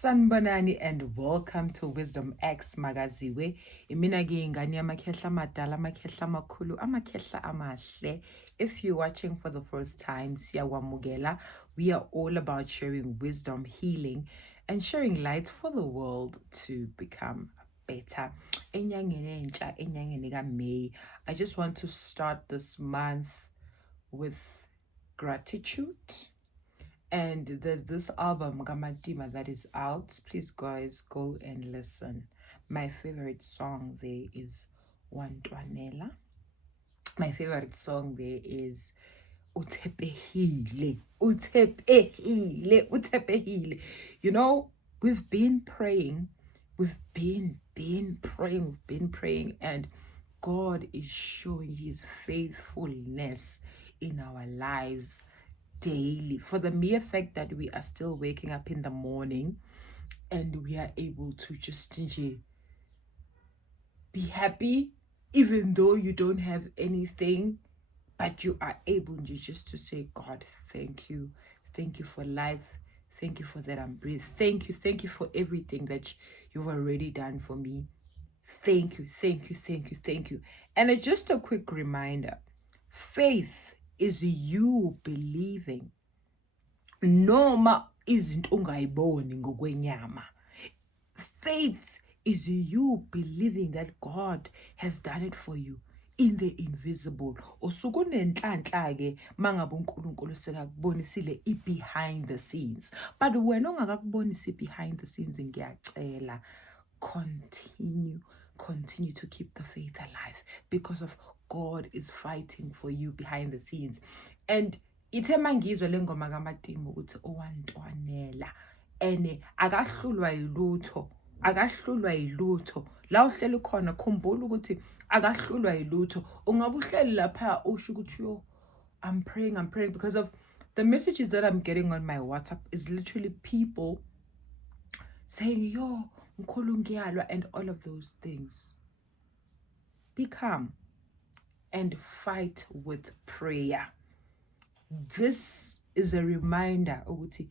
Sanibonani and welcome to Wisdom X Magaziwe. Imina ngiyingane yamakhehla amadala, amakhehla amakhulu, amakhehla amahle. If you're watching for the first time, siyawamukela. We are all about sharing wisdom, healing, and sharing light for the world to become better. Enyangeni entsha, enyangeni kaMay. I just want to start this month with gratitude. And there's this album Gamatima that is out. Please guys go and listen. My favorite song there is Wantwanela. My favorite song there is Utepehile. Utepehile. Utepehile. You know, we've been praying. We've been praying, and God is showing his faithfulness in our lives daily, for the mere fact that we are still waking up in the morning and we are able to just be happy even though you don't have anything, but you are able just to say, God, thank you for life, thank you for that I'm breathing, thank you for everything that you've already done for me. Thank you. And it's just a quick reminder, faith is you believing noma izinto ungayiboni ngokwenyama. Faith is you believing that God has done it for you in the invisible. Osukunenhlanhla ke mangabe uNkulunkulu sekakubonisile behind the scenes. But wena ongakakubonisi behind the scenes, ngiyacela continue to keep the faith alive, because of God is fighting for you behind the scenes. And ithe mangizwe le ngoma kaMatima ukuthi owantwanela ene akahlulwa yilutho la uhleli khona, khumbula ukuthi akahlulwa yilutho. Ungabe uhleli lapha usho ukuthi yo I'm praying because of the messages that I'm getting on my WhatsApp is literally people saying yo mkhulu ngiyalwa and all of those things. Be calm and fight with prayer. This is a reminder, ukuthi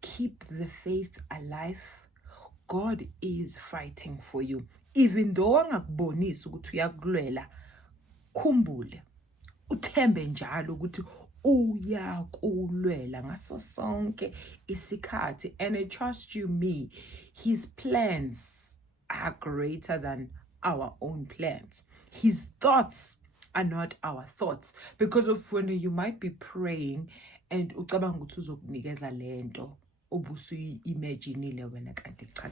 keep the faith alive. God is fighting for you. Even though angakubonisi ukuthi uyakulwela, khumbule, uthembe njalo ukuthi uyakulwela ngaso sonke isikhathi. And I trust you me, his plans are greater than our own plans. His thoughts are not our thoughts, because of when you might be praying and ucabanga ukuthi uzokunikeza lento obusuyi imagineile wena kanti cha.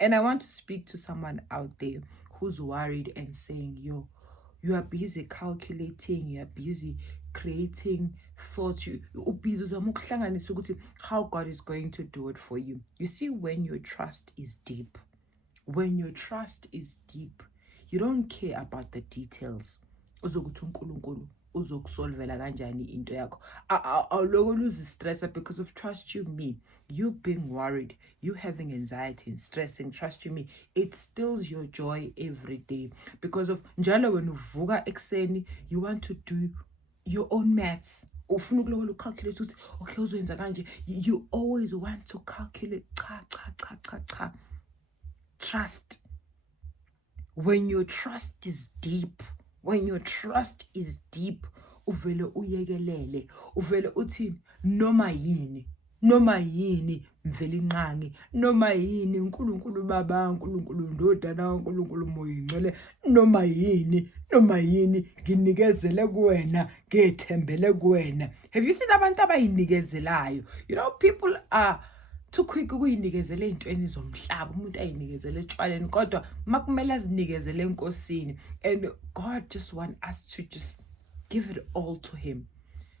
And I want to speak to someone out there who's worried and saying, yo, you are busy calculating, you are busy creating thoughts, you busy uzama ukuhlanganisa ukuthi how God is going to do it for you. You see, when your trust is deep, you don't care about the details. Uzokuthi uNkulunkulu uzokusolvela kanjani into yakho. Awuloko lose stress because of trust you me. You being worried, you having anxiety and stressing, trust you me, it steals your joy every day. Because of njalo when uvuka ekseni, you want to do your own maths. Ufuna ukuloko calculate ukuthi okay uzoyenza kanje. You always want to calculate. Cha. Trust. When your trust is deep, uvele uyekelele, uvele uthi noma yini mvele inqangi, noma yini uNkulunkulu baba, uNkulunkulu ndodana, uNkulunkulu moya ingcwele, noma yini nginikezele kuwena, ngethembele kuwena. Have you seen abantu abayinikezelayo? You know, people are too quick ukuyinikezela ezintweni zomhlaba, umuntu ayinikezele etshwaleni, kodwa makumele azinikezele enkosini. And God just want us to just give it all to him.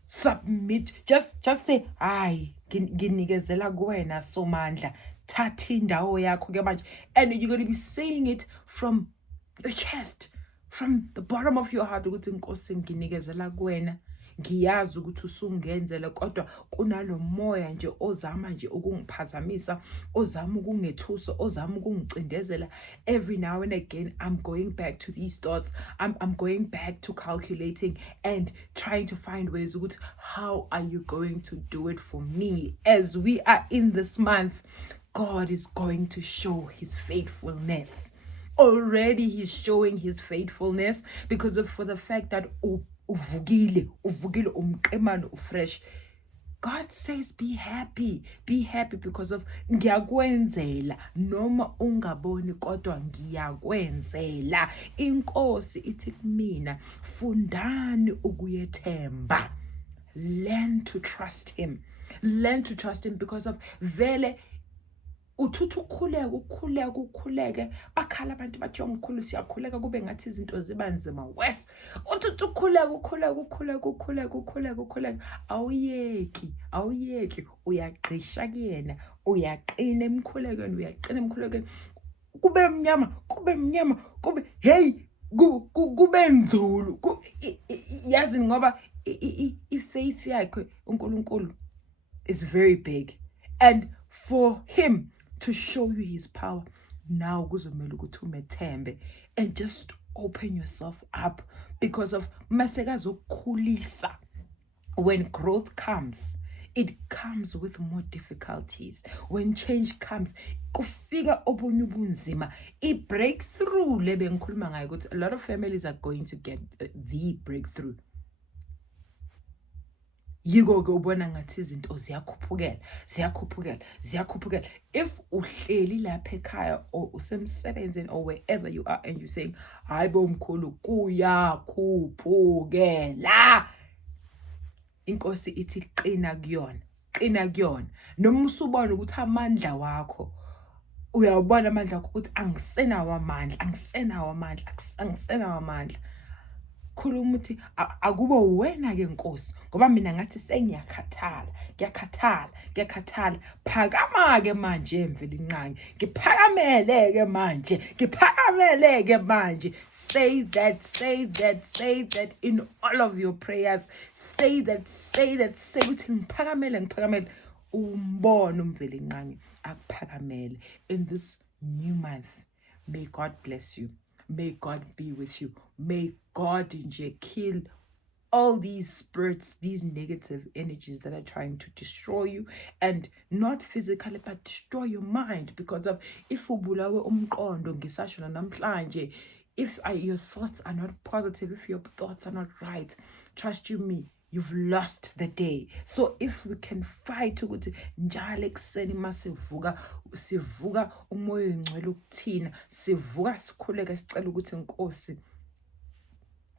Submit, just say hayi nginikezela kuwena Somandla, thatha indawo yakho ke manje. And you're going to be saying it from your chest, from the bottom of your heart, ukuthi Nkosi nginikezela kuwena. Ngiyazi ukuthi usungenzele, kodwa kunalo moya nje ozama nje ukungiphazamisa, ozama ukungethusa, ozama ukungicindezela. Every now and again I'm going back to these thoughts, I'm going back to calculating and trying to find ways ukuthi how are you going to do it for me as we are in this month. God is going to show his faithfulness. Already he's showing his faithfulness because for the fact that uvugile umqemane fresh. God says be happy because of ngiyakwenzela noma ungaboni kodwa ngiyakwenzela. Inkosi ithi kumina fundani ukuyethemba. Learn to trust him because of vele uthuthu ukhuleke bakhala abantu bathi yomkhulu siyakhuleka kube ngathi izinto ziba nzima wes uthuthu ukhuleka awuyeki uyaqisha kuyena uyaqina emkhulekweni kube mnyama kube hey kube nzulu yazi ngoba ifaith yakhe uNkulunkulu is very big, and for him to show you his power now kuzomela ukuthi umethembe and just open yourself up because of masekazokukhulisa. When growth comes, it comes with more difficulties. When change comes, kufika obunye ubunzima. I-breakthrough lebe ngikhuluma ngayo ukuthi a lot of families are going to get the breakthrough. Yiko-ke ubona ngathi izinto ziyakhuphukela. If uhleli lapha ekhaya or usemsebenzini or wherever you are and you're saying hayi bomkhulu kuyakhuphukela, inkosi ithi qina kuyona. Noma usubona ukuthi amandla wakho uyawubona amandla akho ukuthi angisenawo amandla. Khuluma uthi akube wena ke Nkosi ngoba mina ngathi ngiyakhathala. Phakama ke manje emveli inqangi. Ngiphakamele ke manje. Say that in all of your prayers. Say that ukuthi ngiphakamele umbone umveli inqangi akuphakamele. In this new month, may God bless you. May God be with you. May God kill all these spirits, these negative energies that are trying to destroy you, and not physically but destroy your mind because of if ubulawe umqondo ngisasho namhlanje, if your thoughts are not positive, if your thoughts are not right, trust you me, you've lost the day. So if we can fight ukuthi njalo ekseni masivuka umoya engcwele ukuthina, sivuka sikhuleka sicela ukuthi Nkosi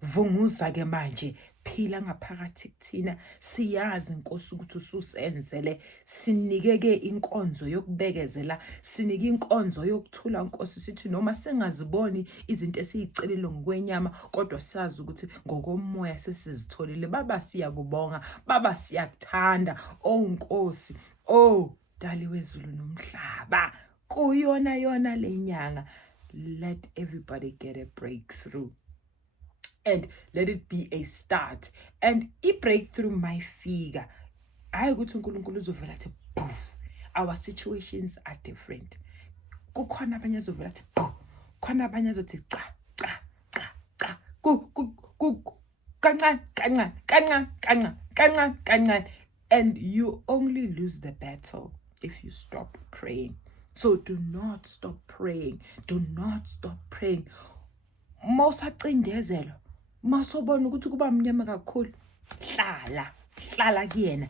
vunguza ke manje, phila ngaphakathi kuthina. Siyazi Nkosi ukuthi ususenzele, sinikeke inkonzo yokubekezela, sinike inkonzo yokuthula Nkosi, sithi noma sengaziboni izinto esiyicelile ngokwenyama kodwa siyazi ukuthi ngokomoya sesizitholile. Baba siyakubonga, baba siyakuthanda, Nkosi, dali wezulu nomhlaba, kuyona lenyanga. Let everybody get a breakthrough. And let it be a start. And i-breakthrough mayifika, hayi ukuthi uNkulunkulu uzovela athi poof. Our situations are different. Kukhona abanye azovela athi poof. Khona abanye azothi cha. Kancane. And you only lose the battle if you stop praying. So do not stop praying. Mawusacindezelo, masobona ukuthi kuba mnyama kakhulu, hlala kuyena.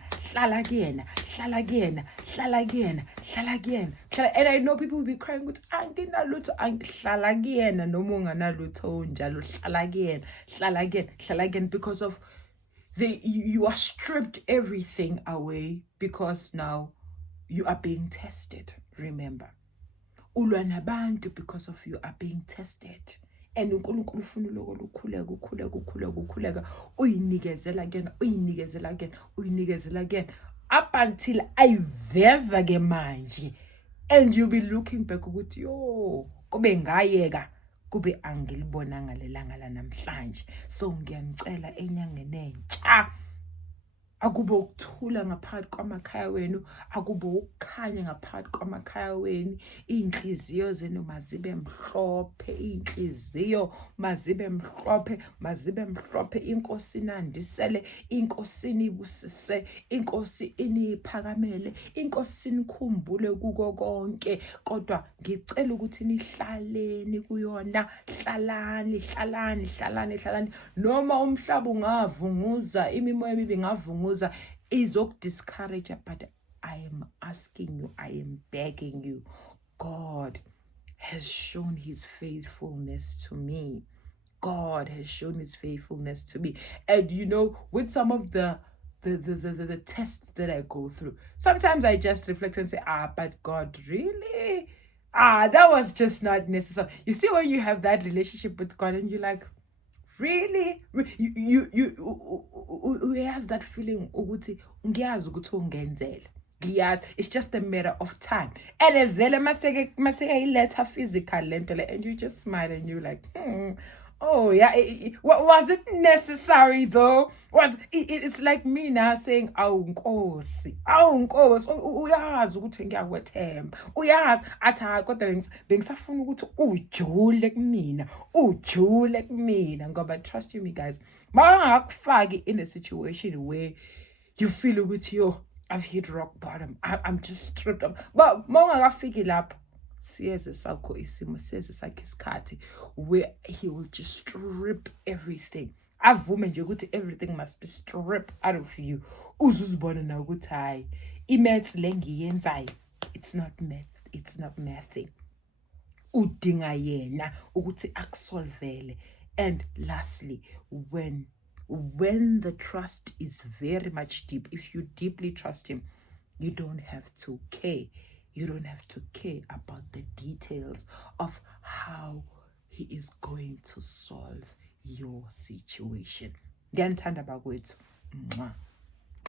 And I know people will be crying ukuthi anginalutho, hlala kuyena noma unganalutho njalo, hlala kuyena because of you are stripped everything away because now you are being tested. Remember, ulwa nabantu because of you are being tested. And uNkulunkulu ufuna uloko ukhuleka uyinikezela again up until ayiveza ke manje, and you'll be looking back ukuthi kube ngayeka kube angilibonanga lelanga la namhlanje. So ngiyanicela enyangeni entsha akube ukuthula ngaphakathi kwamakhaya wenu, akube ukukhanya ngaphakathi kwamakhaya wenu. Iy'nhliziyo zenu mazibe mhlophe, iy'nhliziyo mazibe mhlophe, mazibe mhlophe. Inkosi inandisele, inkosi inibusise, inkosi iniphakamele, inkosi inikhumbule kuko konke. Kodwa ngicela ukuthi nihlaleni kuyona, hlalani. Noma umhlaba ungavunguza, imimoya emibi ingavunguza, izokudiscourage, but I am asking you, I am begging you, God has shown his faithfulness to me. God has shown his faithfulness to me. And you know, with some of the tests that I go through, sometimes I just reflect and say, but God, really? That was just not necessary. You see, when you have that relationship with God and you're like, really? You has that feeling ukuthi ngiyazi ukuthi ungenzela. Ngiyazi, it's just a matter of time. And vele maseke iletha physical lento le, and you just smile and you're like, oh yeah, was it necessary though? It's like me now saying, awu Nkosi, uyazi ukuthi ngiyakwethemba, uyazi athi kodwa bengisafuna ukuthi ujule kumina, ngoba trust you me guys, mawungakufaki in a situation where you feel ukuthi yo, I've hit rock bottom, I'm just stripped up, but mawungakafiki lapho, siyeze sakho isimo, siyeze sakho isikhathi where he will just strip everything. Avume nje ukuthi everything must be stripped out of you. Uzuzibona na ukuthi hayi, imaths le ngiyenzayo, it's not mathing. Udinga yena ukuthi akusolvele. And lastly, when the trust is very much deep, if you deeply trust him, you don't have to care. You don't have to care about the details of how he is going to solve your situation. Ngiyanithanda bakwethu.